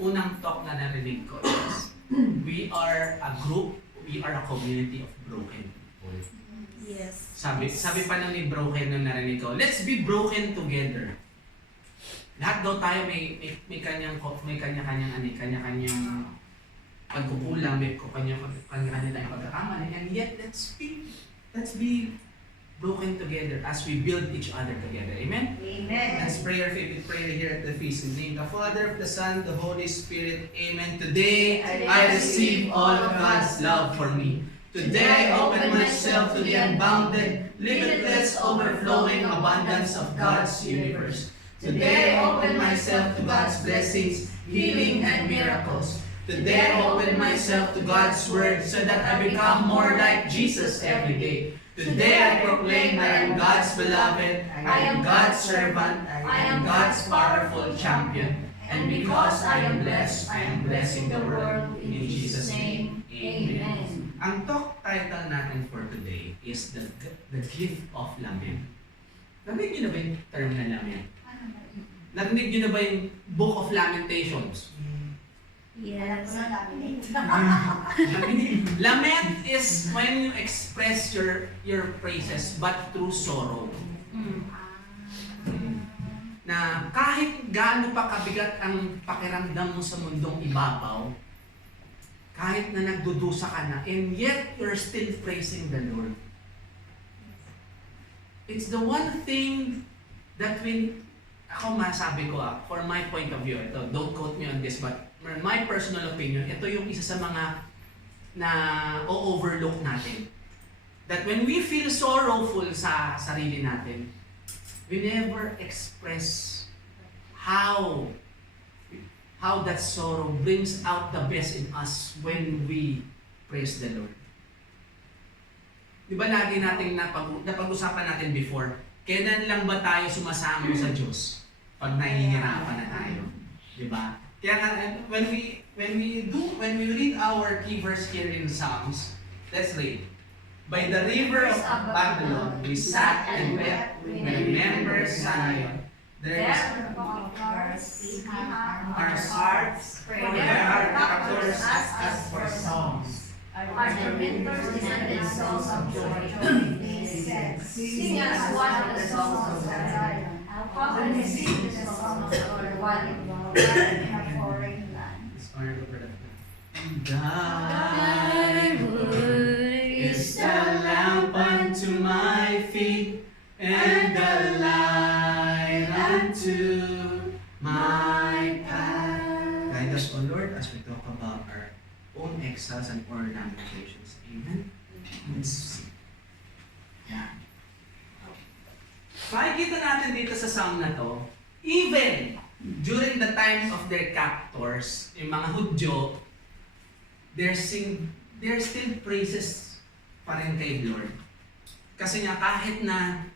unang talk na narinig ko is, we are a group, we are a community of broken people. Yes. Sabi pa nang ni broken nung narinig ko, let's be broken together. Lahat daw tayo may kanya-kanyang pagkukulang, may kanya-kanya tayong pagkakamali, and yet let's be broken together as we build each other together. Amen? Amen. Let's pray our favorite prayer here at the feast. In the name of the Father, the Son, the Holy Spirit. Amen. Today, I receive all of God's love for me. Today, I open myself to the unbounded, limitless, overflowing abundance of God's universe. Today, I open myself to God's blessings, healing, and miracles. Today, I open myself to God's Word so that I become more like Jesus every day. Today, I proclaim that I am God's beloved, I am God's servant, I am God's powerful champion. And because I am blessing the world in Jesus' name. Amen. Ang talk title natin for today is the gift of lament. Narinig niyo na ba yung term na lament? Narinig niyo na ba yung Book of Lamentations? Yes. Lament is when you express your praises but through sorrow. Na kahit gaano pa kabigat ang pakiramdam mo sa mundong ibabaw, kahit na nagdudusa ka na, and yet you're still praising the Lord. It's the one thing that ako masabi ko for my point of view, ito, don't quote me on this, but my personal opinion, ito yung isa sa mga na o-overlook natin. That when we feel sorrowful sa sarili natin, we never express how that sorrow brings out the best in us when we praise the Lord. Di ba lagi natin napag-usapan natin before, kailan lang ba tayo sumasamo sa Diyos pag nahihirapan na tayo? Di ba? Kaya when we read our key verse here in Psalms, let's read. By the river of Babylon, we sat and wept. We remember Zion. There is our hearts, for there are captors ask us for songs. Our tormentors demanded songs of joy. They said, sing us one of the songs of Zion. How can we sing the songs of the one in a foreign land? Thy word is the lamp unto my feet and the light unto my path. Guide us, O Lord, as we talk about our own exiles and our lamentations. Amen? Let's see. Yan. Makikita natin dito sa psalm na to, even during the times of their captors, yung mga Hudyo, they're still praises pa rin kay Lord. Kasi nga kahit na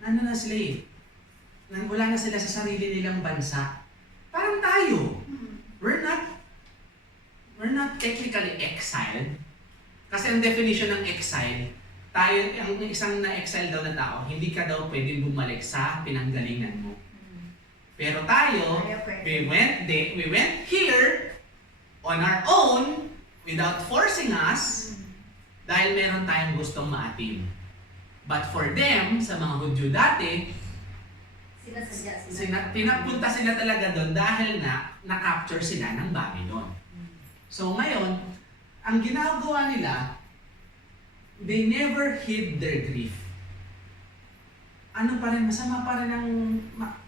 na sila wala na sila sa sarili nilang bansa, parang tayo. We're not technically exiled. Kasi ang definition ng exile, tayo, ang isang na-exile daw na tao, hindi ka daw pwedeng bumalik sa pinanggalingan mo. Pero tayo, we went here on our own without forcing us dahil meron tayong gustong maatim. But for them, sa mga Hudyo dati, pinapunta sila talaga doon dahil na-capture sila ng Babylon. So ngayon, ang ginagawa nila, they never hid their grief. Ano pa rin, masama pa rin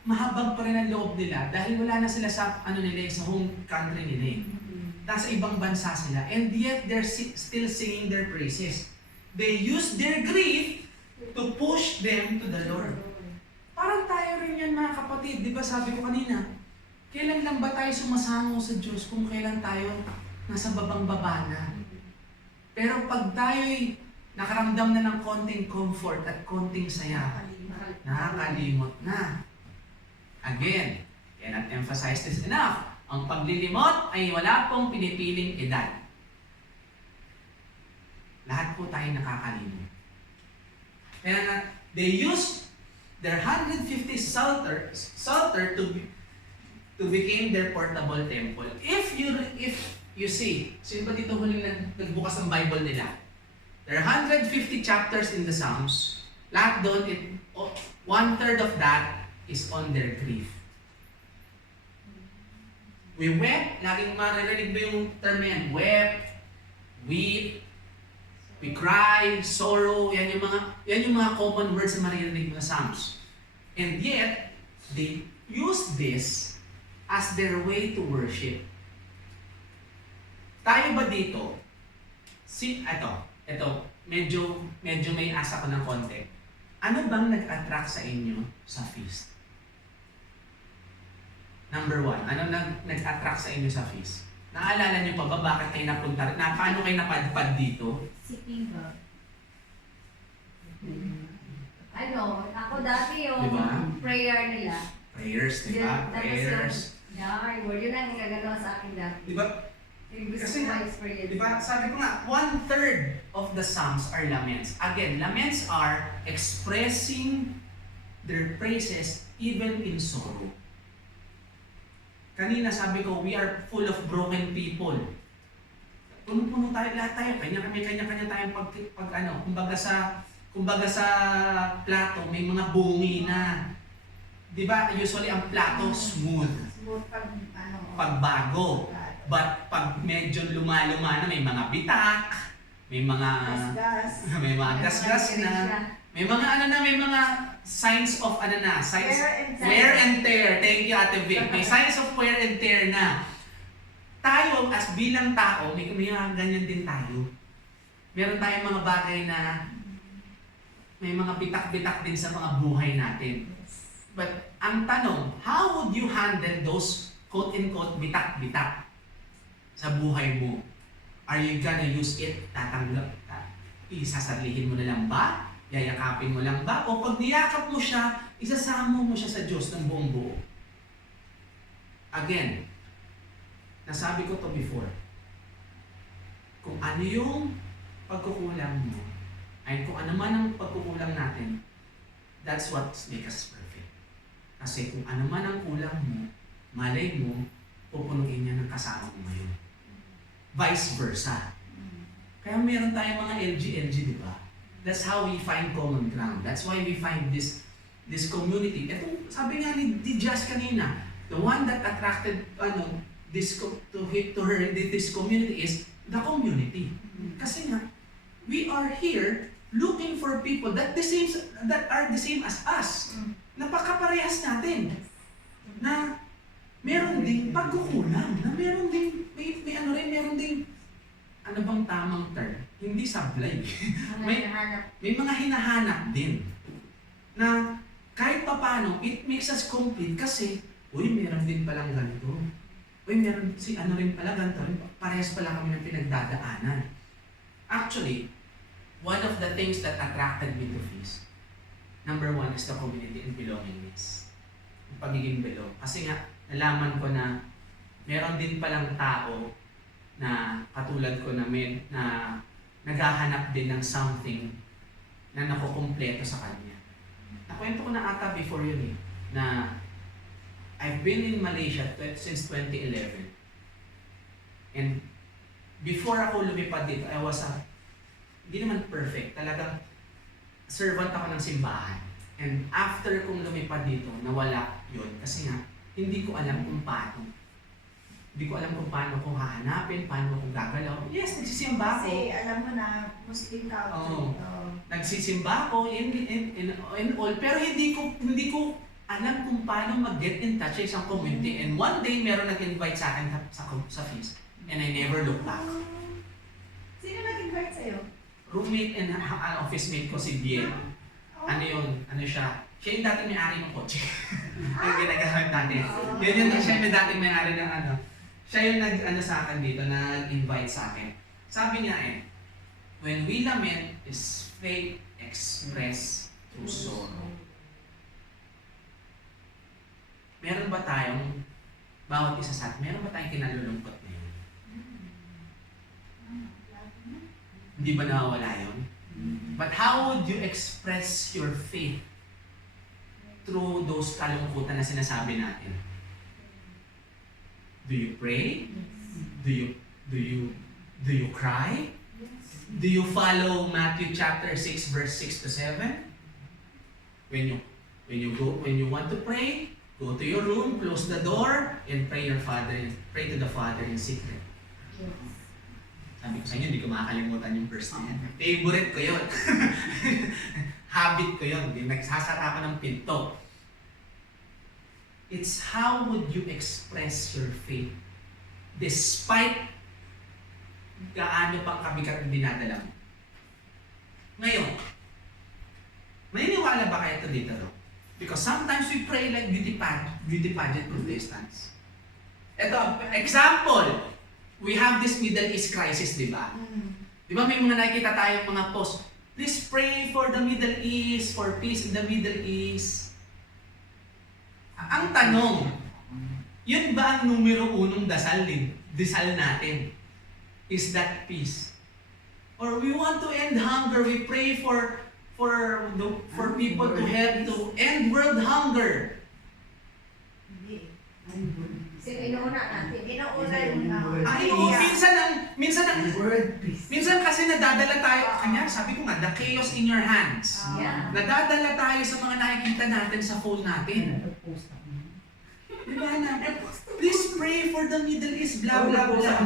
mahabag pa rin ang loob nila dahil wala na sila sa sa home country nila. Nasa ibang bansa sila, and yet they're still singing their praises. They use their grief to push them to the Lord. Parang tayo rin yan, mga kapatid. Di ba sabi ko kanina, kailan lang ba tayo sumasango sa Diyos kung kailan tayo nasa babang-baba na? Pero pag tayo'y nakaramdam na ng konting comfort at konting saya, nakakalimot na. Again, cannot emphasize this enough. Ang paglilimot ay wala pong pinipiling edad. Lahat po tayo nakakalimot. Kaya nga, they use their 150 psalter to become their portable temple. If you see, sino ba dito huling nagbukas ng Bible nila? There are 150 chapters in the Psalms. Lahat doon, 1/3 of that is on their grief. We wept, laging maririnig mo yung term na yan, wept, weep, we cry, sorrow, yan yung mga common words na maririnig mo sa Psalms. And yet, they use this as their way to worship. Tayo ba dito? Ito, medyo may asa ko ng konti. Ano bang nag-attract sa inyo sa feast? Number 1, ano nag-attract sa inyo sa feast? Naalala niyo pa ba bakit kayo napunta? Paano kayo napadpad dito? Seeking God. Ako dati yung Diba? prayer nila. Prayers, di ba? Prayers. Yun ang nagagawa sa akin dati. Di ba? Yung gusto Kasi ko ma-experience. di ba, sabi ko nga, 1/3 of the Psalms are laments. Again, laments are expressing their praises even in sorrow. Kanina sabi ko, we are full of broken people. Punong-puno tayo, lahat tayo, kanya-kanya tayong kumbaga sa plato, may mga bungi na. Di ba, usually ang plato smooth. Smooth Pagbago. But pag medyo luma-luma na, may mga bitak, may mga gas-gas na, may mga signs of wear and tear. Thank you, Ate Vic. May signs of wear and tear na. Tayo, as bilang tao, may mga ganyan din tayo. Meron tayong mga bagay na may mga bitak-bitak din sa mga buhay natin. But ang tanong, how would you handle those quote-unquote bitak-bitak sa buhay mo? Are you gonna use it? Isasalihin mo na lang ba? Yayakapin mo lang ba? O pag niyakap mo siya, isasamo mo siya sa Diyos ng buong buo? Again, nasabi ko to before. Kung ano yung pagkukulang mo, ay kung ano man ang pagkukulang natin, that's what makes us perfect. Kasi kung ano man ang kulang mo, malay mo, pupunuin niya ng kasama mo ngayon. Vice versa. Kaya meron tayong mga LG, di ba? That's how we find common ground. That's why we find this community. Ito, sabi nga ni Jazz kanina, the one that attracted this community is the community. Kasi nga, we are here looking for people that are the same as us. Napakaparehas natin. Na meron ding pagkukulang, na meron ding meron ding ano bang tamang term? Hindi sablay. may mga hinahanap din. Na kahit papaano, it makes us complete kasi, meron din palang ganito. Meron rin pala ganito rin. Parehas pala kami ng pinagdadaanan. Actually, one of the things that attracted me to feast, number 1 is the community and belongingness. Yung pagiging belong. Kasi nga, nalaman ko na meron din palang tao na katulad ko na naghahanap din ng something na nakukumpleto sa kanya. Nakwento ko na ata before yun na I've been in Malaysia since 2011. And before ako lumipad dito, I was hindi naman perfect. Talagang servant ako ng simbahan. And after kong lumipad dito, nawala yun. Kasi nga, hindi ko alam kung paano. Hindi ko alam kung paano ko hahanapin, paano ko gagalaw. Yes, nagsisimba ako. Kasi alam mo na, Muslim culture. Nagsisimba ako and all. Pero hindi ko alam kung paano mag-get in touch sa isang community. And one day, meron nag-invite sa akin sa feast. And I never looked back. Sino nag-invite sa'yo? Roommate and office mate ko si Bien. Ano yun? Ano siya? Siya yung dating may-ari ng kotse. Yung ginagamit natin. Siya yung dating may-ari ng Siya yung sa akin dito, nag-invite sa akin. Sabi niya when we lament is faith expressed through sorrow. Meron ba tayong, bawat isa sa atin, meron ba tayong kinalulungkot na yun? Hindi ba nawawala yun? But how would you express your faith through those kalungkutan na sinasabi natin? Do you pray? Do you cry? Do you follow Matthew chapter 6 verse 6 to 7? When you want to pray, go to your room, close the door, and pray to the Father in secret. Sabi ko sa inyo, hindi ko makakalimutan yung verse na yan. Favorite ko yun. Habit ko yun. Nagsasara ko ng pinto. It's how would you express your faith despite gaano pang kabigat ang dinadala mo. Ngayon, maniniwala ba kayo ito dito? No? Because sometimes we pray like beauty pageant contestants. Ito, example, we have this Middle East crisis, di ba? Di ba may mga nakikita tayong mga post, please pray for the Middle East, for peace in the Middle East. Ang tanong, yun ba ang numero unong dasal natin? Is that peace? Or we want to end hunger, we pray for people to help to end world hunger. Sino inuuna natin? Inuuna minsan kasi nadadala tayo, kanya sabi ko nga, the chaos in your hands. Nadadala tayo sa mga nakikita natin sa phone natin. Diba na? Please pray for the Middle East, blah blah blah.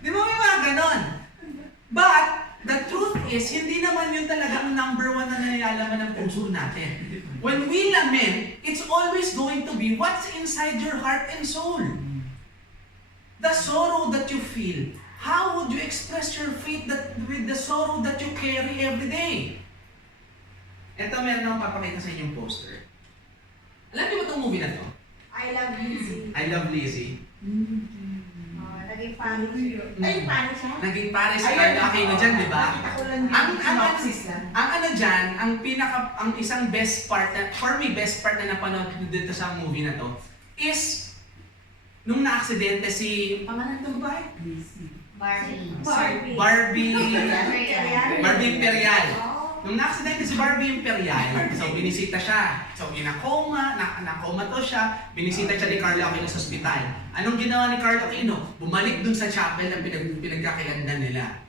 Di ba may mga ganon? But, the truth is, hindi naman yun talagang number one na nilalaman ng puso natin. When we lament, it's always going to be what's inside your heart and soul. The sorrow that you feel. How would you express your faith with the sorrow that you carry every day? Ito, meron akong papakita sa inyong poster. Alam niyo ba itong movie na to? I Love Lizzie. I Love Lizzie. Naging pare siya. Ay, pare siya? Naging pare si Carla Aquino dyan, di ba? Ang ano dyan, ang isang best part na, for me, best part na napanood dito sa movie na to, is, nung na-aksidente si, pangalan ng babae? Barbie Imperial. Nung na-aksidente si Barbie Imperial, so binisita siya. So na-coma to siya, binisita siya ni Carla Aquino sa ospital. Anong ginawa ni Carla Aquino? Bumalik dun sa chapel na pinagkakilandan nila.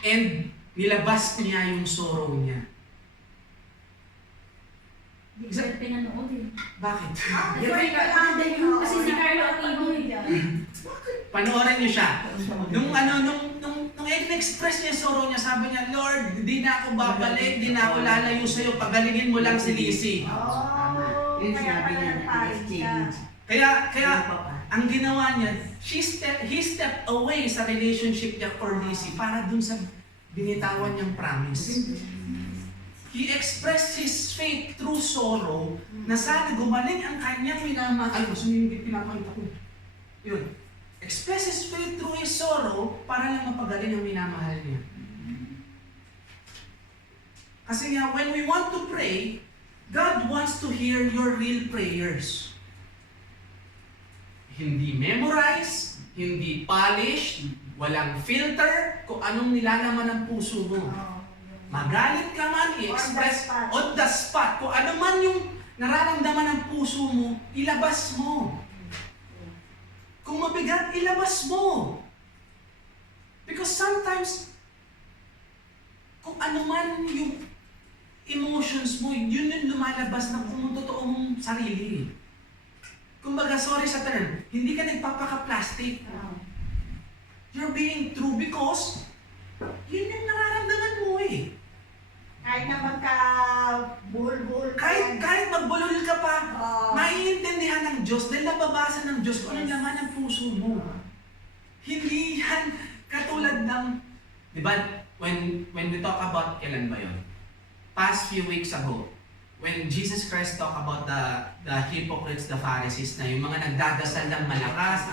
And nilabas niya yung sorrow niya. Hindi ko pinanood eh. Bakit? Kasi si Carlo Aquino Panoorin niyo siya. Nung express niya yung sorrow niya, sabi niya, Lord, di na ako babalik, di na ako lalayo sa'yo, pagalingin mo lang si Lizzie. Kaya ang ginawa niya, he stepped away sa relationship niya for Lizzie para dun sa binitawan niyang promise. He expressed his faith through sorrow na sana gumaling ang kanyang minamahal. Pinapakita ko. Yun. Express his faith through his sorrow para lang mapagaling ang minamahal niya. Kasi nga, when we want to pray, God wants to hear your real prayers. Hindi memorize, hindi polished, walang filter, kung anong nilalaman ng puso mo. Magalit ka man, i-express on the spot. Kung ano man yung nararamdaman ng puso mo, ilabas mo. Kung mabigat, ilabas mo. Because sometimes, kung ano man yung emotions mo, yun yung lumalabas na kung totoo mong sarili. Kumbaga, sorry sa term, hindi ka nagpapaka-plastic. You're being true because yun yung nararamdaman mo eh. Kahit na magka-buhol-buhol ka. Kahit magbulol ka pa, maiintindihan ng Diyos dahil nababasa ng Diyos kung ano naman ang puso mo. Hindi yan katulad ng, di ba, when we talk about, kailan ba yun? Past few weeks ago, when Jesus Christ talk about the hypocrites, the Pharisees, na yung mga nagdadasal ng malakas,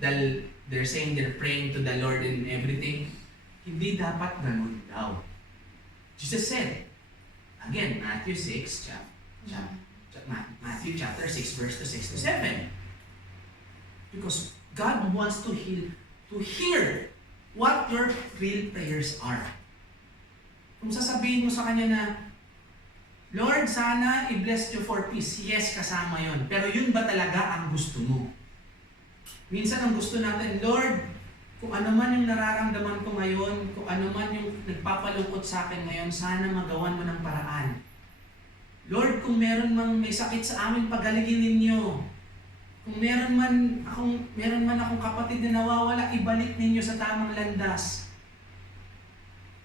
dahil they're saying they're praying to the Lord and everything, hindi dapat ganun daw. Jesus said, again, Matthew 6, Matthew chapter 6, verse 6 to 7. Because God wants to hear what your real prayers are. Kung sasabihin mo sa Kanya na, Lord, sana i-bless you for peace. Yes, kasama yon. Pero yun ba talaga ang gusto mo? Minsan ang gusto natin, Lord, kung ano man yung nararamdaman ko ngayon, kung ano man yung nagpapalungkot sa akin ngayon, sana magawan mo ng paraan. Lord, kung meron mang may sakit sa amin, pagalingin ninyo. Kung meron man akong kapatid na nawawala, ibalik ninyo sa tamang landas.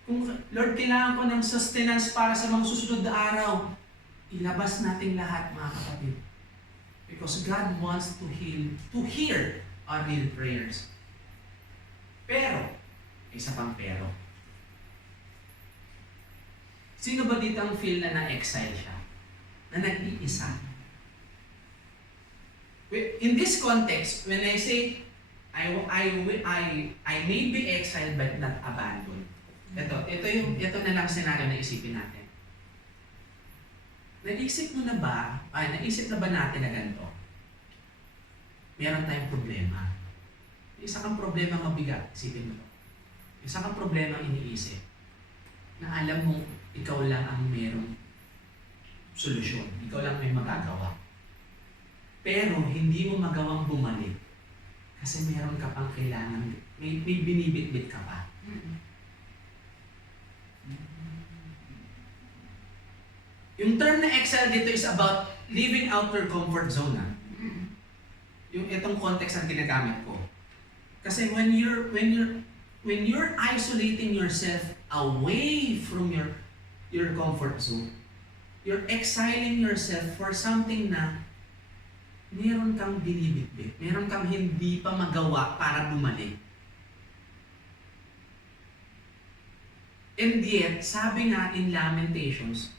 Kung Lord, kailangan ko ng sustenance para sa mga susunod na araw, ilabas natin lahat, mga kapatid. Because God wants to hear our real prayers. Pero, isa pang pero. Sino ba dito ang feel na na-exile siya? Na nag-iisa? In this context, when I say, I may be exiled but not abandoned. Ito na lang senaryo na isipin natin. Naisip na ba natin na ganito? Meron tayong problema. Isa kang problema mabigat, isipin mo to. Isa kang problema iniisip na alam mo ikaw lang ang merong solusyon. Ikaw lang may magagawa. Pero hindi mo magawang bumalik kasi meron ka pang kailangan, may binibitbit ka pa. Yung term na exile dito is about living out your comfort zone. Yung itong context ang ginagamit ko. Kasi when you're isolating yourself away from your comfort zone, you're exiling yourself for something na meron kang binibitbit, meron kang hindi pa magawa para bumalik. And yet, sabi nga in Lamentations,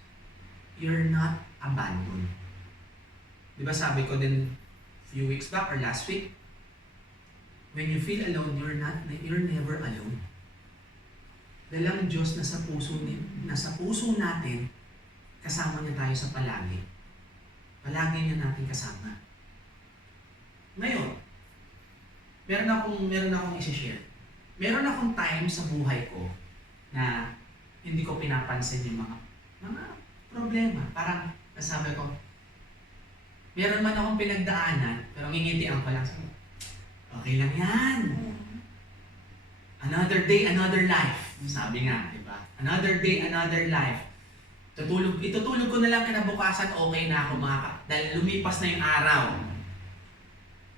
you're not abandoned. Di ba sabi ko din few weeks back or last week, when you feel alone, you're never alone. Dahil ang Diyos nasa puso natin, kasama niya tayo sa palagi. Palagi niya natin kasama. Ngayon, meron akong isi-share. Meron akong time sa buhay ko na hindi ko pinapansin yung mga problema. Parang nasabi ko, meron man akong pinagdaanan, pero ngingitian ko lang. Okay lang yan. Another day, another life. Sabi nga, di ba? Another day, another life. Itutulog ko na lang kinabukasan, okay na ako dahil lumipas na yung araw.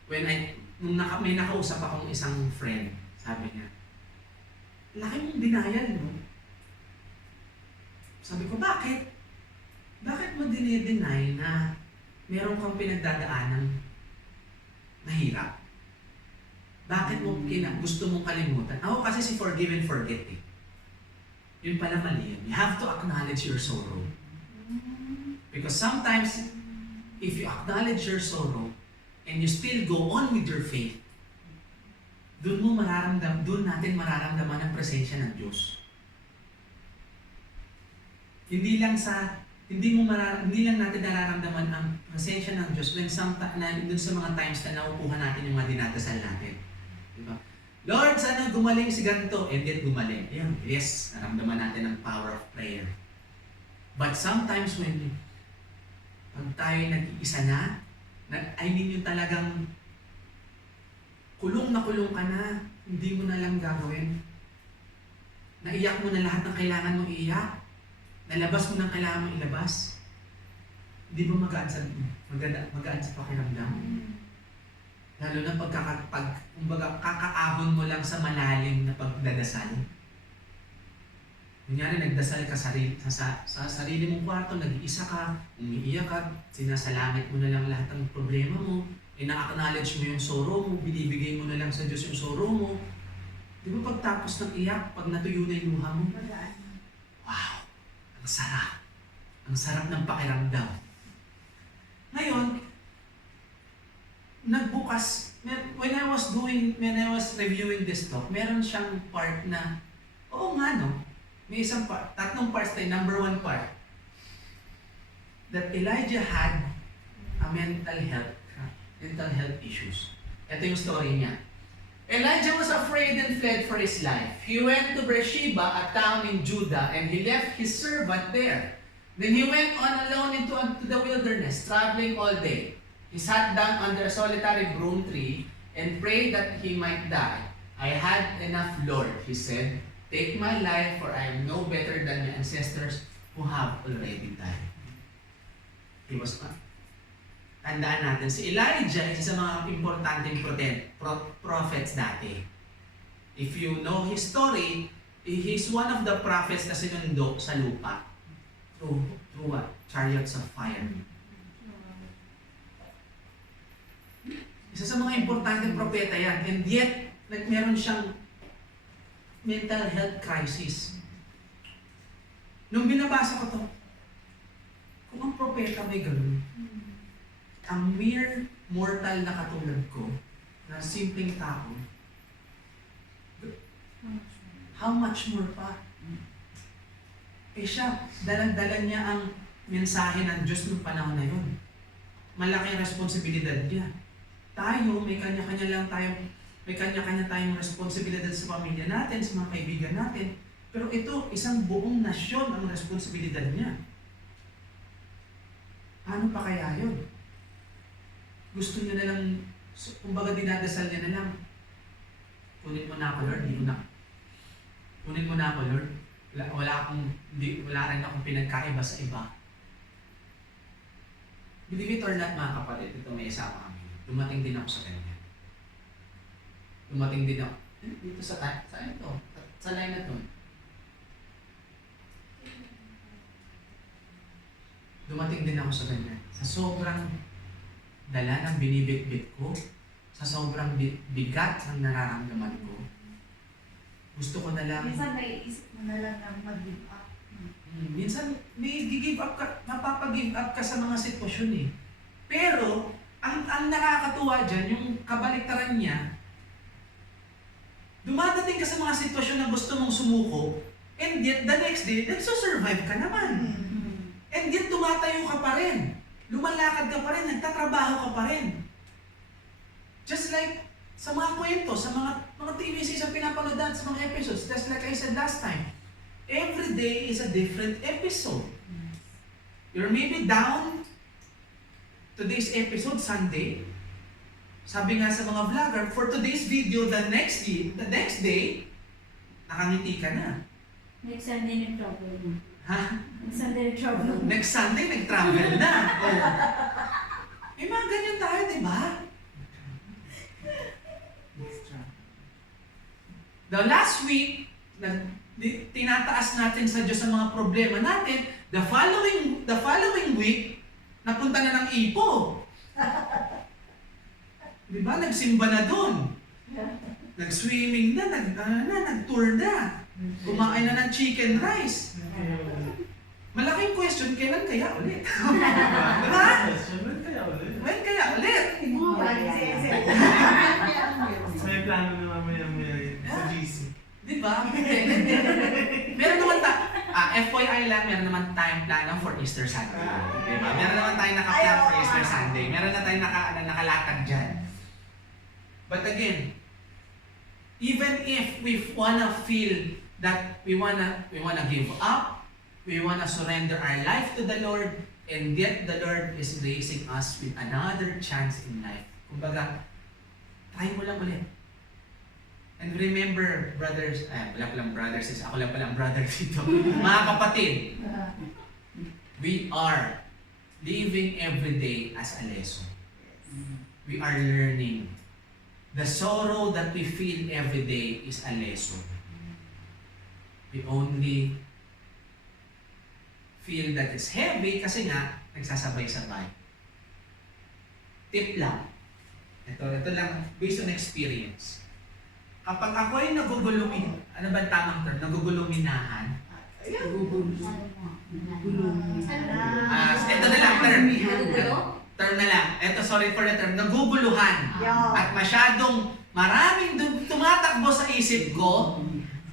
May nakausap akong isang friend, sabi niya, laki mong denial, no? Sabi ko, bakit? Bakit mo dinideny na meron kang pinagdadaanan na hirap? Bakit mo gusto mong kalimutan? Ako kasi si forgive and forget eh. Yun pala mali yun. You have to acknowledge your sorrow. Because sometimes, if you acknowledge your sorrow, and you still go on with your faith, doon natin mararamdaman ang presensya ng Diyos. Hindi lang natin nararamdaman ang presensya ng Diyos doon sa mga times na naupuhan natin yung mga dinadasal natin. Diba? Lord, sana gumaling si ganito, and yet gumaling. Ayan, yes, naramdaman natin ang power of prayer. But sometimes pag tayo nag-iisa na, yung talagang kulong ka na, hindi mo na lang gagawin. Naiyak mo na lahat ng kailangan mong iiyak. Nalabas mo ng kailangan mong ilabas. Hindi ba magaan sa pakiramdam? Lalo na kumbaga kakaahon mo lang sa malalim na pagdadasal. Kunyari, nagdasal ka sa sarili mong kwarto, nag-iisa ka, umiiyak ka, sinasalamit mo na lang lahat ng problema mo, ina-acknowledge mo yung sorrow mo, binibigay mo na lang sa Diyos yung sorrow mo. Di ba pagtapos ng iyak, pag natuyo na yung luha mo, wow, ang sarap. Ang sarap ng pakiramdam. Ngayon, when I was reviewing this talk, meron siyang part na, oo nga no, may isang part, tatlong parts tayo. Number one part, that Elijah had a mental health issues. Ito yung story niya. Elijah was afraid and fled for his life. He went to Beersheba, a town in Judah, and he left his servant there. Then he went on alone into the wilderness, traveling all day. He sat down under a solitary broom tree and prayed that he might die. I had enough, Lord, he said. Take my life, for I am no better than my ancestors who have already died. He was tandaan natin, si Elijah, isa sa mga importanteng prophets dati. If you know his story, he's one of the prophets na sinundo sa lupa. Through what? Chariots of fire. Isa sa mga importanteng propeta yan. And yet, meron siyang mental health crisis. Nung binabasa ko to, kung ang propeta may ganun, ang mere mortal na katulad ko, na simpleng tao, how much more pa? Eh siya, dalang-dala niya ang mensahe ng Diyos noong panahon na yun. Malaki ang responsibilidad niya. Tayo, may kanya-kanya tayong responsibilidad sa pamilya natin, sa mga kaibigan natin. Pero ito, isang buong nasyon ang responsibilidad niya. Ano pa kaya yun? Gusto niya na lang, kumbaga dinadasal niya na lang, kunin mo na ako, Lord, hindi mo na. Kunin mo na ako, Lord. Wala rin akong pinagkaiba sa iba. Believe it or not, mga kapatid, ito may isa kami. Dumating din ako sa kanya. Dumating din ako. Dito saan ito? Sa line na to. Dumating din ako sa kanya. Sa sobrang dala ng binibitbit ko, sa sobrang bigat ng nararamdaman ko, gusto ko na lang... Minsan naiisip mo na lang na mag-give up. Minsan may give up ka, mapapag-give up ka sa mga sitwasyon eh. Pero, ang nakakatuwa dyan, yung kabaliktaran niya, dumadating ka sa mga sitwasyon na gusto mong sumuko, and yet the next day, nagsusurvive ka naman. And yet tumatayo ka pa rin. Lumalakad ka pa rin, nagtatrabaho ka pa rin. Just like sa mga kwento, sa mga TV series ang pinapanood natin, sa mga episodes, just like I said last time, every day is a different episode. You're maybe down today's episode, Sunday. Sabi nga sa mga vlogger, for today's video, the next day, nakangiti ka na. Next Sunday, nag-travel. Ha? Next Sunday, nag-travel. Next Sunday, nag-travel na. Oh. May mga ganyan tayo, di ba? The last week, tinataas natin sa Diyos ang mga problema natin. The following week, napunta na ng Ipo. Di ba? Nagsimba na dun. Nag-swimming na, nag-tour na. Kumain na ng chicken rice. Malaking question, kailan kaya ulit? Diba? When kaya ulit? May plano na mamaya sa GC. Diba? Meron naman FYI lang, meron naman tayong plano for Easter Sunday. Diba? Meron naman tayong naka-plan for Easter Sunday. Meron na tayong nakalatag dyan. But again, even if we wanna feel that we wanna give up, we wanna surrender our life to the Lord, and yet the Lord is raising us with another chance in life. Kumbaga, try mo lang ulit. And remember, brothers, wala palang brothers, ako lang palang brother dito. Mga kapatid, we are living every day as a lesson. We are learning. The sorrow that we feel every day is a lesson. We only feel that it's heavy kasi nga, nagsasabay-sabay. Tip lang. Ito lang, based on experience. Kapag ako ay nagugulumin, ano ba tamang term? Naguguluminahan. Ito na lang, term. Term na lang. Ito, sorry for the term. Naguguluhan. At masyadong maraming tumatakbo sa isip ko,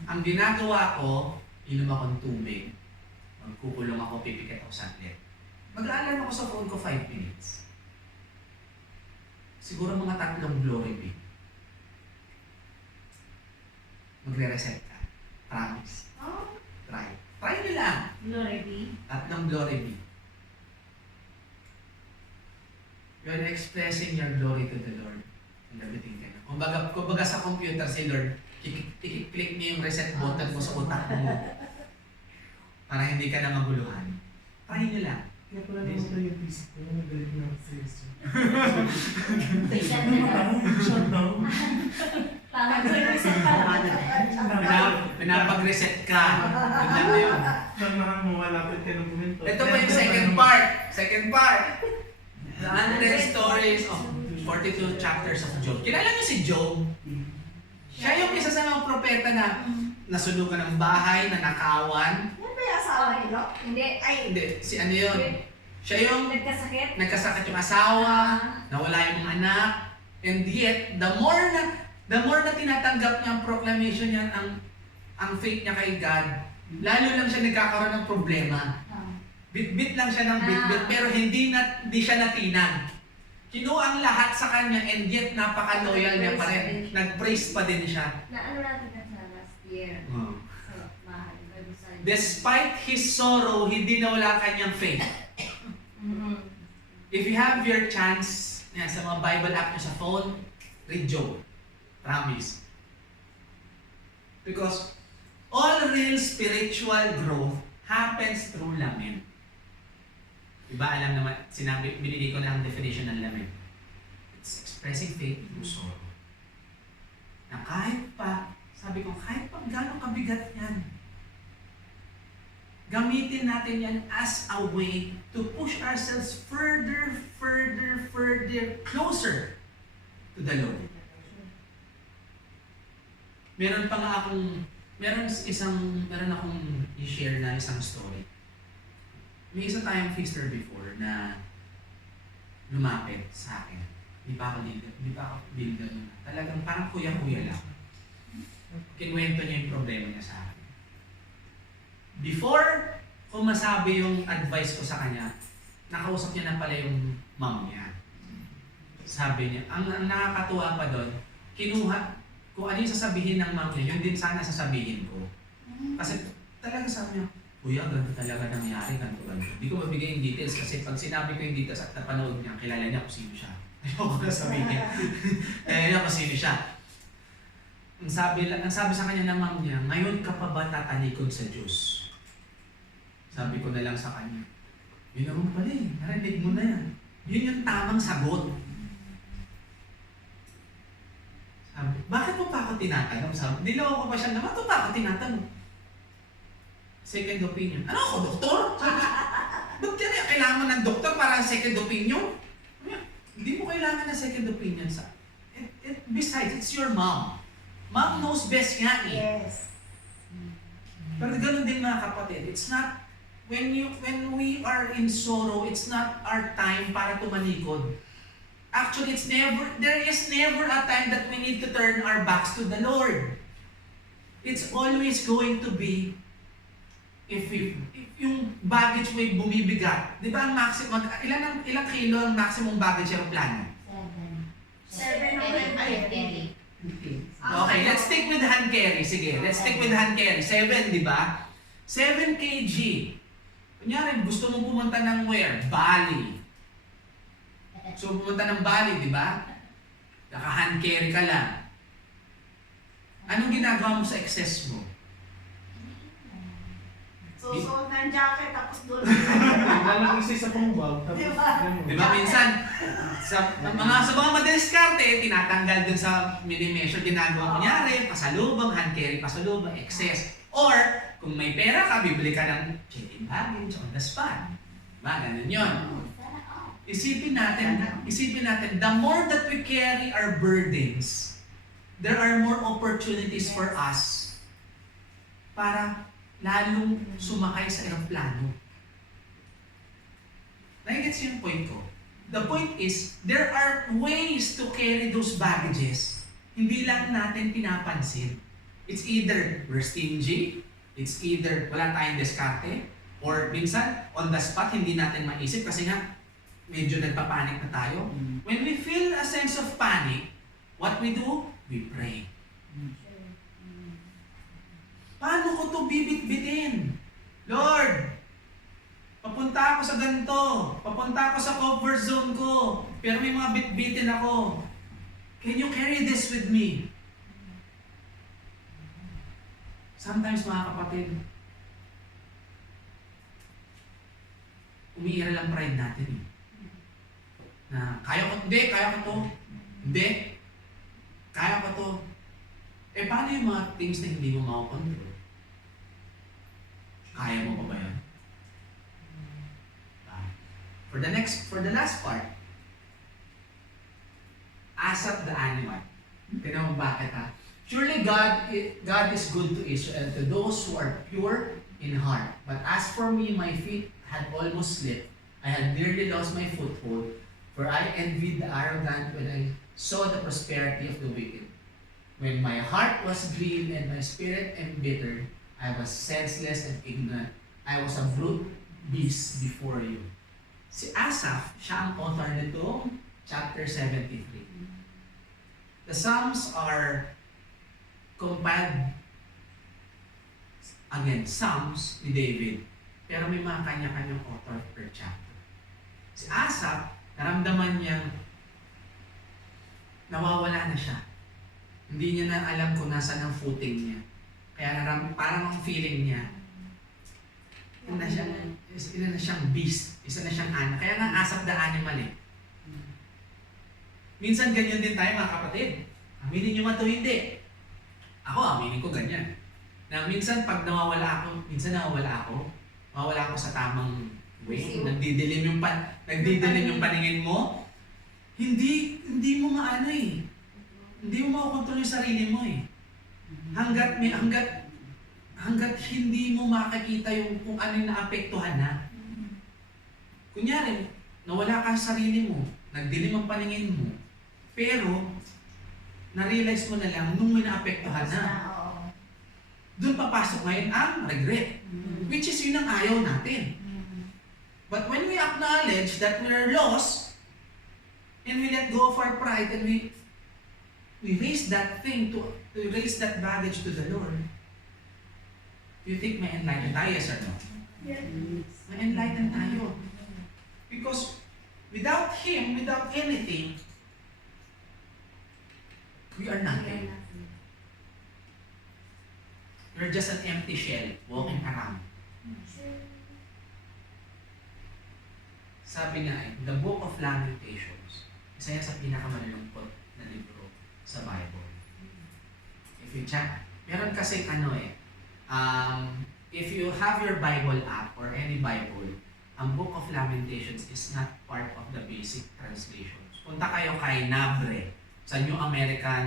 ang ginagawa ko, inom akong tubig. Magkukulong ako, pipikit ako saglit. Mag-aalarm ako sa phone ko 5 minutes. Siguro mga 3 glory be. Magre-reset ka. Promise. Try. Try nyo lang. Glory be. 3 glory be. You're expressing your glory to the Lord and everything ka na. Kumbaga sa computer si Lord, i-click niya yung reset button mo sa utak mo. Para hindi ka na maguluhan. Try nyo lang. Kaya pala naman yung PC ko, nagalit na ako sa yeso. Reset na lang. Shut down. Reset pa lang. Pinapag-reset ka. Tignan mo yun. Saan malapit ka ng komento? Ito pa yung second part. Second part. The Unread Stories of 42 Chapters of Job. Kilala niyo si Job? Siya yung isa sa mga propeta na nasunugan ng bahay, nanakawan. Yan ba yung asawa nila? Hindi. Ay, Hindi, si ano yun? Siya yung Nagkasakit. nagkasakit yung asawa, nawala yung mga anak, and yet, the more na tinatanggap niya ang proclamation niya, ang faith niya kay God, lalo lang siya nagkakaroon ng problema. Bit-bit lang siya ng bit-bit, pero hindi siya natinag. Kinuha ang lahat sa kanya, and yet napaka-loyal niya pa rin. Nag-praise pa din siya. na ano natin na sa last year. Sa bahay. Despite his sorrow, hindi nawala kanyang faith. If you have your chance, yan, sa mga Bible app nyo sa phone, read Job. Promise. Because all real spiritual growth happens through lament. Diba, alam naman, binigay ko na ang definition ng lament. It's expressing faith through sorrow. Na kahit pa, sabi ko, kahit pa gano'ng kabigat yan, gamitin natin yan as a way to push ourselves further, closer to the Lord. Meron akong i-share na isang story. May isa tayong feaster before na lumapit sa akin. Hindi pa ako builder. Talagang parang kuya-kuya lang. Kinuwento niya yung problema niya sa akin. Before ko masabi yung advice ko sa kanya, nakausap niya na pala yung mom niya. Sabi niya, ang nakakatuwa pa doon, kinuha, kung ano yung sasabihin ng mom niya, yun din sana sasabihin ko. Kasi talaga sabi niya, Kuya, ganito talaga nangyari, ganito. Hindi ko mabigay yung details kasi pag sinabi ko yung details at napanood niya, kilala niya kung sino siya. Ayoko na sabihin. Kaya niya kung sino siya. Ang sabi sa kanya ng mom niya, ngayon ka pa ba tatalikod sa Diyos? Sabi ko na lang sa kanya, yun naman pala eh, narinig mo na yan. Yun yung tamang sagot. Sabi, bakit mo pa ako tinatanong? Sabi, niloko ko pa siya, bakit mo pa ako tinatanong? Second opinion. Ano ako, doktor? Ba't kailangan mo ng doktor para second opinion? Hindi mo kailangan ng second opinion sa... Besides, it's your mom. Mom knows best nga eh. Yes. Pero ganun din mga kapatid. It's not... When we are in sorrow, it's not our time para tumalikod. Actually, there is never a time that we need to turn our backs to the Lord. It's always going to be if yung baggage mo ay bumibigat. Di ba ang maximum, ilang kilo ang maximum baggage aeroplano? 7 Carry. Okay, let's stick with hand carry. Sige, let's stick with hand carry. 7, di ba? 7 kg. Kunyari, gusto mong pumunta ng where? Bali. So, pumunta ng Bali, di ba? Naka-hand carry ka lang. Anong ginagawa mo sa excess mo? Susuot ng jacket tapos doon. Lalagay sa isang bag, tapos ganun. Di ba minsan, sa mga madiskarte, tinatanggal dun sa mini-measure, ginagawa mo nyari, pasalubong, hand carry, pasalubong, excess. Or, kung may pera ka, bibili ka ng check-in baggage on the spot. Diba? Ganun yun. Isipin natin, the more that we carry our burdens, there are more opportunities for us para lalong sumakay sa aeroplano. Nagigets yung point ko. The point is, there are ways to carry those baggages. Hindi lang natin pinapansin. It's either we're stingy, it's either wala tayong diskarte, or minsan, on the spot, hindi natin maisip kasi nga, medyo nagpapanik na tayo. When we feel a sense of panic, what we do? We pray. Paano ko ito bibit-bitin? Lord, papunta ako sa ganito. Papunta ako sa comfort zone ko. Pero may mga bit-bitin ako. Can you carry this with me? Sometimes mga kapatid, umiiral ang pride natin eh. Na kaya ko to. Hindi. Kaya ko to. Eh paano yung mga things na hindi mo makakontrol? Kaya mo pa ba yun? For the last part, Asaph the animal. Tignan mo bakit ha? Surely God is good to Israel, to those who are pure in heart. But as for me, my feet had almost slipped. I had nearly lost my foothold, for I envied the arrogant when I saw the prosperity of the wicked. When my heart was grieved and my spirit embittered, I was senseless and ignorant. I was a brute beast before you. Si Asaph, siya ang author nitong chapter 73. The Psalms are compiled, again, Psalms ni David. Pero may mga kanya-kanyang author per chapter. Si Asaph, naramdaman niyang nawawala na siya. Hindi niya na alam kung nasaan ang footing niya. Kaya parang ang feeling niya, isa na siyang beast, isa na siyang anak. Kaya nga Asaph the animal eh. Minsan ganyan din tayo mga kapatid. Aminin nyo man ito, hindi. Ako, aminin ko ganyan. Na minsan pag nawawala ako sa tamang way, nagdidilim yung paningin mo, hindi mo maano eh. Hindi mo makokontrol yung sarili mo eh. Hanggat hindi mo makakita yung kung ano yung naapektuhan na. Kunyari, nawala ka sa sarili mo, nagdilim ang paningin mo, pero na-realize mo na lang nung may naapektuhan na. Doon papasok ngayon ang regret. Which is yun ang ayaw natin. But when we acknowledge that we're lost, and we let go of our pride, and we raise that thing to raise that baggage to the Lord, do you think may enlighten tayo, yes or no? Yes. May enlighten tayo. Because without Him, without anything, we are nothing. We're just an empty shell walking around. Sabi nga the Book of Lamentations, isa yan sa pinakamalulungkot na libro sa Bible. If you check, meron kasing if you have your Bible app or any Bible, ang Book of Lamentations is not part of the basic translations. Punta kayo kay Nabre sa New American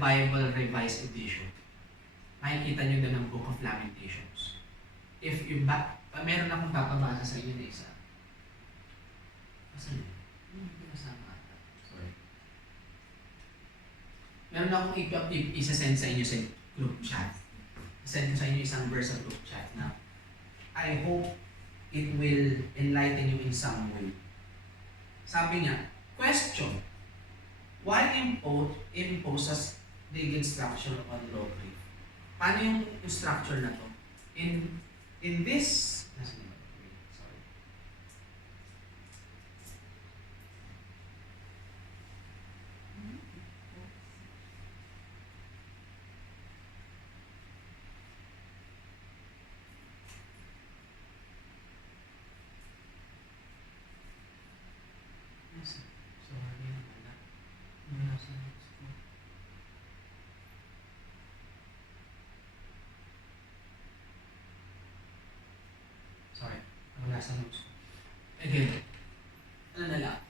Bible Revised Edition. Makikita nyo doon ang Book of Lamentations. If you meron akong papabasa sa inyo na isa. Asan yun? Sorry. Meron akong isa-send sa inyo sa group chat. Send ko sa inyo isang verse sa group chat na I hope it will enlighten you in some way. Sabi nga, question, why impose as legal structure on law brief? Paano yung structure na to? In this, sorry. Sorry, wala sa notes ko. Again, ano na lang.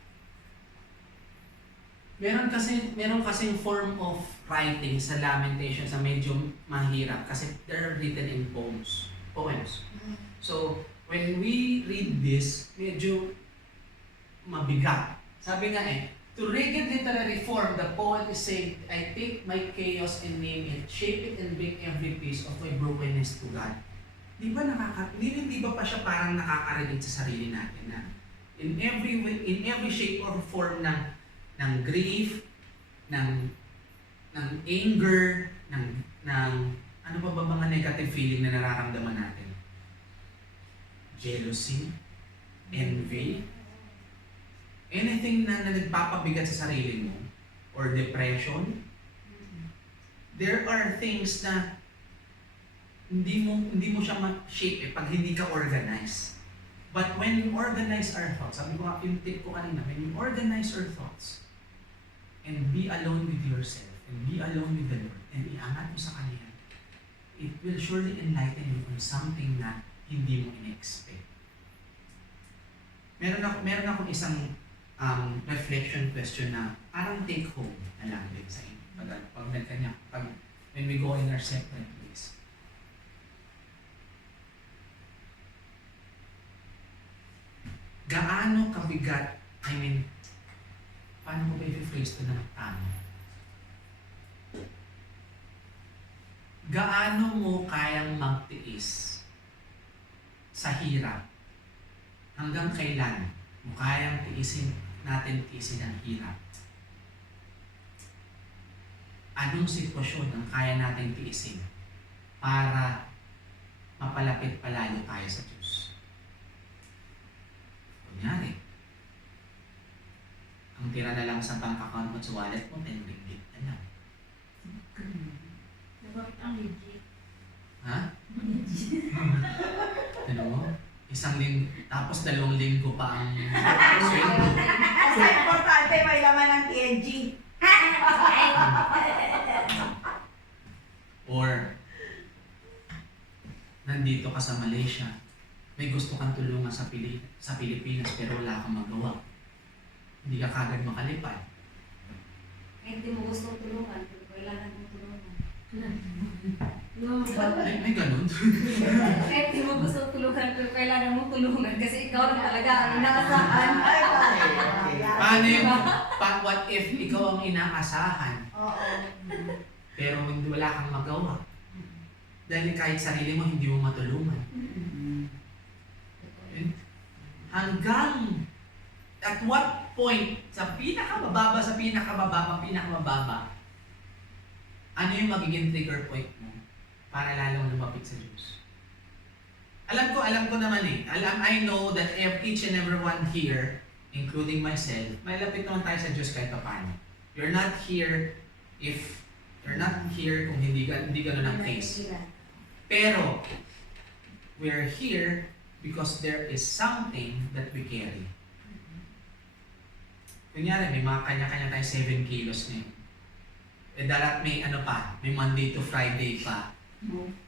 Meron kasing form of writing sa Lamentations na medyo mahirap kasi they're written in poems. So, when we read this, medyo mabigat. Sabi nga to rigid literary form, the poet is saying, I take my chaos and name it, shape it and bring every piece of my brokenness to God. Di ba hindi ba pa siya parang nakaka-relate sa sarili natin na in every shape or form ng grief, ng anger, ng ano pa ba mga negative feeling na nararamdaman natin? Jealousy, envy, anything na nagpapabigat sa sarili mo, or depression, there are things na hindi mo siya ma-shape pag hindi ka organized. But when you organize our thoughts, sabi ko nga, yung tip ko kanina, when you organize your thoughts, and be alone with yourself, and be alone with the Lord, and iangat mo sa Kanya, it will surely enlighten you on something na hindi mo in-expect. Meron akong isang reflection question na parang take home na lang din sa inyo. When we go in our separate ways. Gaano kabigat, paano mo ba i-phrase ito ng tama? Gaano mo kayang magtiis sa hirap? Hanggang kailan mo kayang tiisin ang hirap? Anong sitwasyon ang kaya natin tiisin para mapalapit palayo tayo sa Diyos? Kunyari, ang tira na lang sa bank account mo sa wallet mo, 10 ringgit na lang. Bakit ang legit? Ha? Ano mo? Tapos 2 linggo pa ang sweldo. Basta importante, may laman ng TNG. Or, nandito ka sa Malaysia, may gusto kang tulungan sa Pilipinas pero wala kang magawa. Hindi ka kagad makalipad. Hindi mo gusto tulungan, pero kailangan mo tulungan. May ganun. Kahit hindi mo gusto tulungan, pero kailangan mo tulungan kasi ikaw lang talaga ang inaasahan. Paano yung, what if ikaw ang inaasahan, Oo. pero wala kang magawa? Dahil kahit sarili mo, hindi mo matulungan. Hanggang at what point, sa pinakamababa, ano yung magiging trigger point mo para lalong lumapit sa Diyos? Alam ko naman I know that each and everyone here, including myself, may lapit naman tayo sa Diyos kahit paano. You're not here kung hindi ganun ang case. Pero, we're here because there is something that we carry. Kunyari, may mga kanya-kanya tayo 7 kilos ngayon. Dalat may may Monday to Friday pa.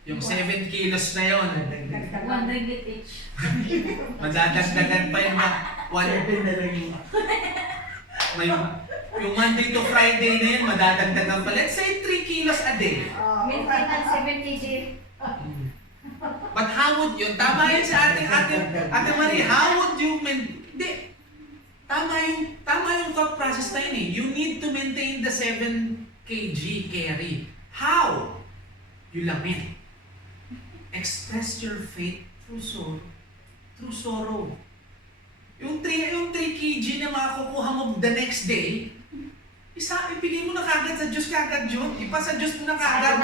Yung 7 kilos na yon, 1 ringgit each. madadagdagan pa yung yung Monday to Friday na yun, madadagdagan pa. Let's say 3 kilos a day. Maintenance 7 kg. But how would you, tama yun sa Ate Marie, how would you tama yung thought process na yun eh. You need to maintain the 7 kg carry. How? You lament. Express your faith through sorrow. Yung 3 kg na makukuha mo the next day, ibigay mo na kagad sa Diyos kagad yun. Ipa sa Diyos mo na kagad.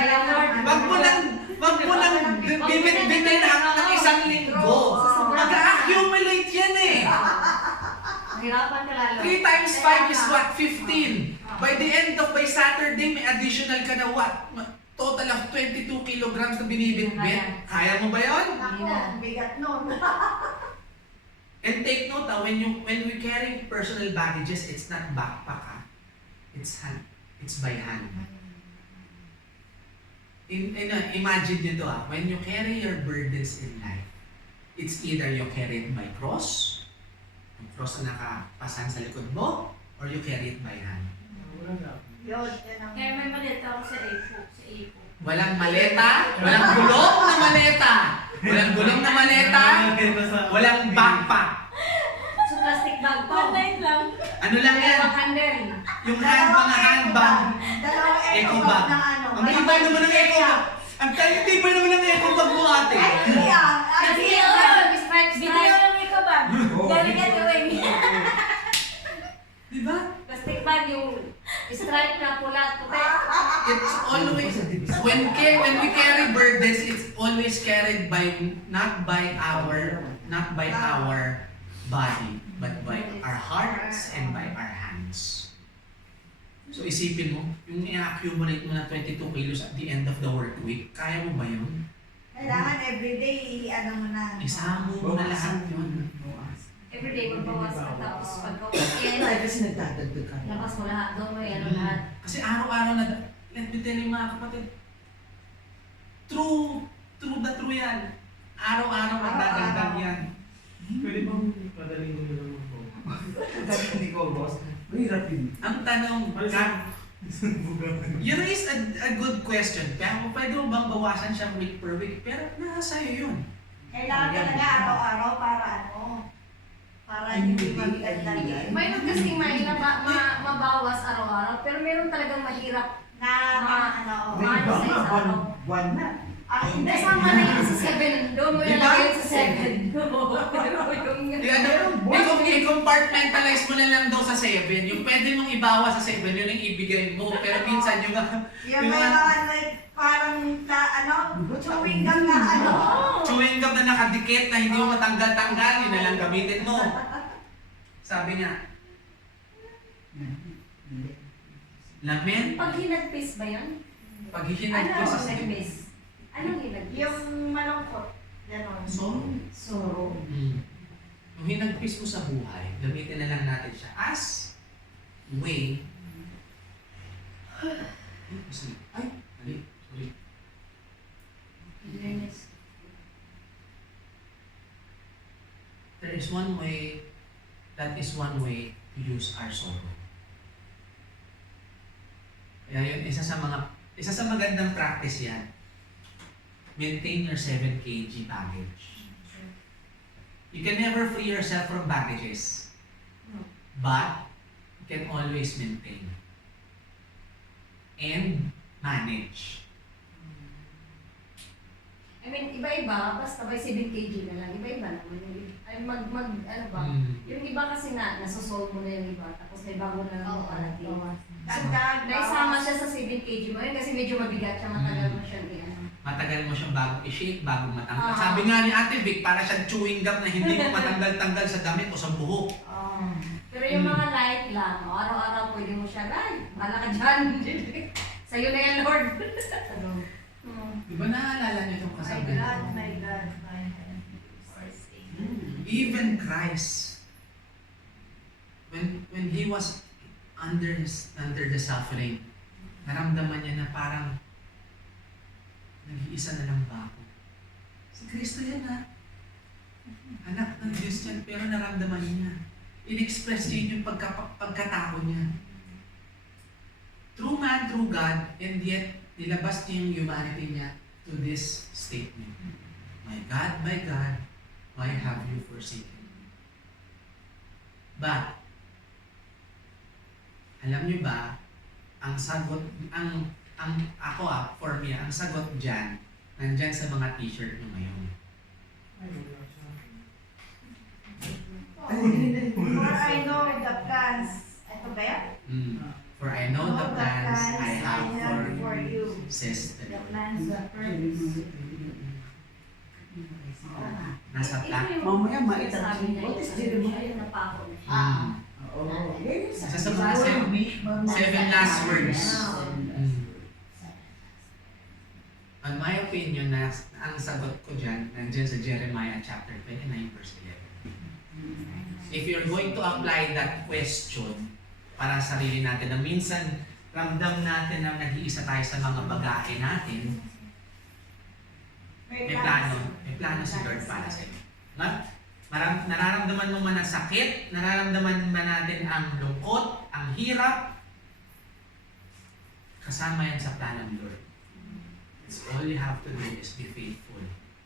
Wag mo lang bibit-bitin ng 1 linggo. Mag-accumulate yan eh. Mahirapan ka lalo. 3 times 5 is what? 15. By Saturday, may additional ka na what? Total of 22 kilograms na binibit-bit. Kaya mo ba yun? Ako, bigat nun. And take note, when we carry personal baggages, it's not backpack, it's by hand. Imagine nyo to, when you carry your burdens in life, it's either you carry it by cross, yung cross na nakapasan sa likod mo, or you carry it by hand. Yun, yan ang... Kaya may maleta ako sa Apo. Walang maleta, walang gulong na maleta, walang backpack. So plastic bag pa. Online lang. Ano lang yan? Handle. Yung mga handbag. Dalawang Eco bag. na ano. Ang tibay naman ng eco bag. Ang tibay naman ng eco bag mo ate. Ay, hindi ah. Ay, Video hindi ah. lang. Video lang ikaw ba? Galing ka tuwing. Diba? Plastic bag yung stripe na pula at puti. It's always, when we carry burdens, it's always carried by, not by our body, but by our hearts and by our hands. So isipin mo, yung i-accumulate mo na 22 kilos at the end of the work week, kaya mo ba yun? Kailangan everyday, ano mo na. Isama mo na lahat yun. Everyday magbawas ka tapos pagka Kaya weekend, kasi nagdadagdag ka. labas mo lahat, doon mo yan lahat. Kasi araw-araw na, let me tell you mga kapatid, true yan. Araw-araw nagdadagdag yan. Pwede bang padaling mo na naman po? Hindi ko, boss. Mahirap yun. Ang tanong, you raise a good question. Pero pwede mo bang bawasan siya week per week? Pero nasa sa'yo yun. Kailangan talaga araw-araw para ano. Para hindi magdagdag. Mayroon kasing mahirap mabawas araw-araw, pero meron talagang mahirap Na, ano. May iba nga, buwan na. Hindi. kasama na yun sa 7. Doon mo Diba? ilagay sa 7. Pero yung I-compartmentalize mo na lang daw sa 7. Yung pwede mong ibawas sa 7, yun yung ibigay mo. Pero minsan yung Yung may mga like, parang chewing gum na ano. chewing gum na nakadikit na hindi mo matanggal-tanggal, yun na lang gamitin mo. Sabi niya, lamin, pag hinagpis ba yan? paghihinag ko Ano sa ang hinagpis? Anong hinagpis? Yung malungkot. Ganon. Soro. Yung hinagpis mo sa buhay, gamitin na lang natin siya as way. Ay, mali. Sorry. Awareness. There is one way, that is one way to use our sorrow. Kaya yun, isa sa magandang practice yan. Maintain your 7 kg baggage. You can never free yourself from baggages. But, you can always maintain. And manage. I mean, iba-iba, basta by 7 kg na lang. Iba-iba naman. Ay, ano ba? Yung iba kasi nasosolve mo na yung iba, tapos may bago na lang mo parating. Dagdag. Naisama siya sa 7 kg mo yun kasi medyo mabigat siya, matagal mo siya ano. Matagal mo siyang bago i-shake, bago matanggal. Ah. Sabi nga ni Ate Vic, para siyang chewing gum na hindi mo matanggal-tanggal sa damit o sa buhok. Pero yung mga light lang, araw-araw pwede mo siya, ay, wala ka dyan. Sa'yo na yan, Lord. Di ba naalala niyo itong My kasabihan? God, my God, my God. Even Christ, when he was under the suffering, naramdaman niya na parang nag-iisa na lang ba ako? Si Kristo yan ha. Anak ng Diyos yan, pero naramdaman niya. In-express niya yung pagkatao niya. True man, true God, and yet nilabas niya yung humanity niya to this statement. My God, why have you forsaken me? But, alam niyo ba, ang sagot, for me, ang sagot dyan, nandyan sa mga t-shirt niyo ngayon. For I know the plans. Ito ba yan? For I know the plans I have for you, you. says the The Lord. plans, the purpose. Nasa Ito plan. yung Mamaya maitanong, sabi niya, what is yung Jeremiah? Ayun, napako na siya. Oo. Isa sa mga seven last words. On my opinion, ang sagot ko dyan, nandyan sa Jeremiah chapter 29 verse 11. If you're going to apply that question para sa sarili natin, na minsan ramdam natin na nag-iisa tayo sa mga bagahe natin, may plano si Lord para sa iyo. Nararamdaman mo man ang sakit, nararamdaman man natin ang lungkot, ang hirap, kasama yan sa plano ni Lord. It's all you have to do is be faithful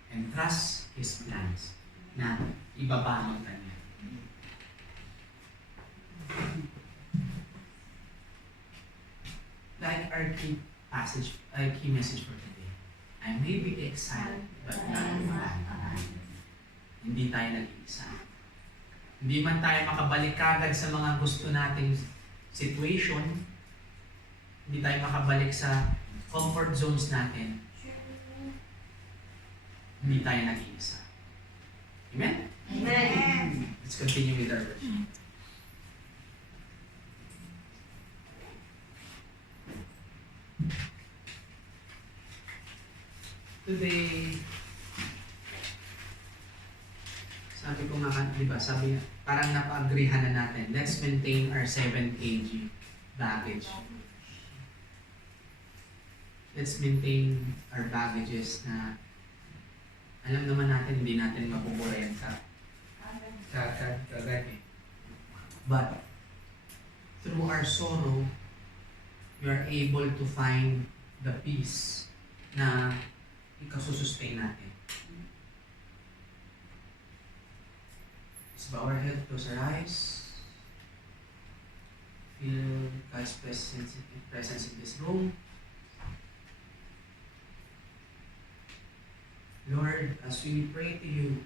and trust His plans na ibabangon ka niya. Like our key message for today. I may be exiled, but not abandoned. Hindi tayo nag-iisa. Hindi man tayo makabalik kagad sa mga gusto nating situation. Hindi tayo makabalik sa comfort zones natin. Hindi tayo nag-iisa. Amen? Amen. Let's continue with our worship. Today, sabi ko nga, di ba, sabi, parang napag-agreehan na natin, let's maintain our 7 kg baggage. Let's maintain our baggages na alam naman natin, hindi natin makukurenta. Kagad eh. But, through our sorrow, we are able to find the peace na ikasustain natin. Let's bow our head, close our eyes. Feel God's presence in this room. Lord, as we pray to you,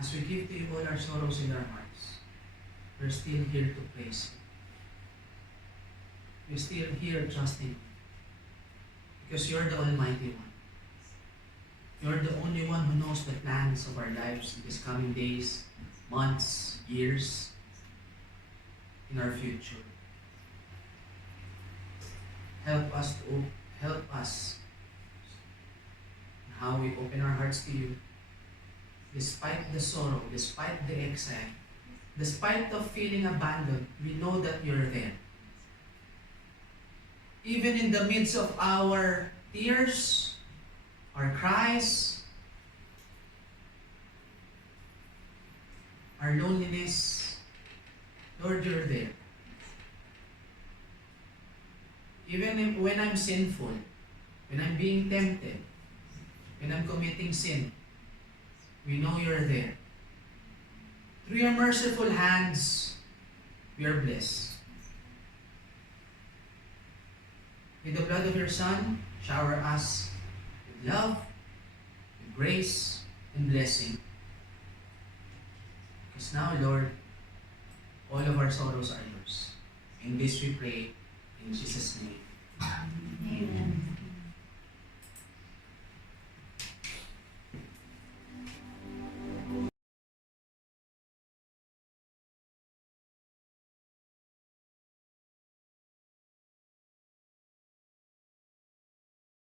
as we give to you all our sorrows in our hearts, we're still here to praise you. We're still here trusting you. Because you're the Almighty One. You're the only one who knows the plans of our lives in these coming days, months, years, in our future. Help us how we open our hearts to you, despite the sorrow, despite the exile, despite the feeling abandoned, we know that you're there. Even in the midst of our tears, our cries, our loneliness, Lord, you're there. Even when I'm sinful, when I'm being tempted, when I'm committing sin, we know you're there. Through your merciful hands, we are blessed. With the blood of your Son, shower us with love, with grace, and blessing. Because now, Lord, all of our sorrows are yours. In this we pray, in Jesus' name. Amen.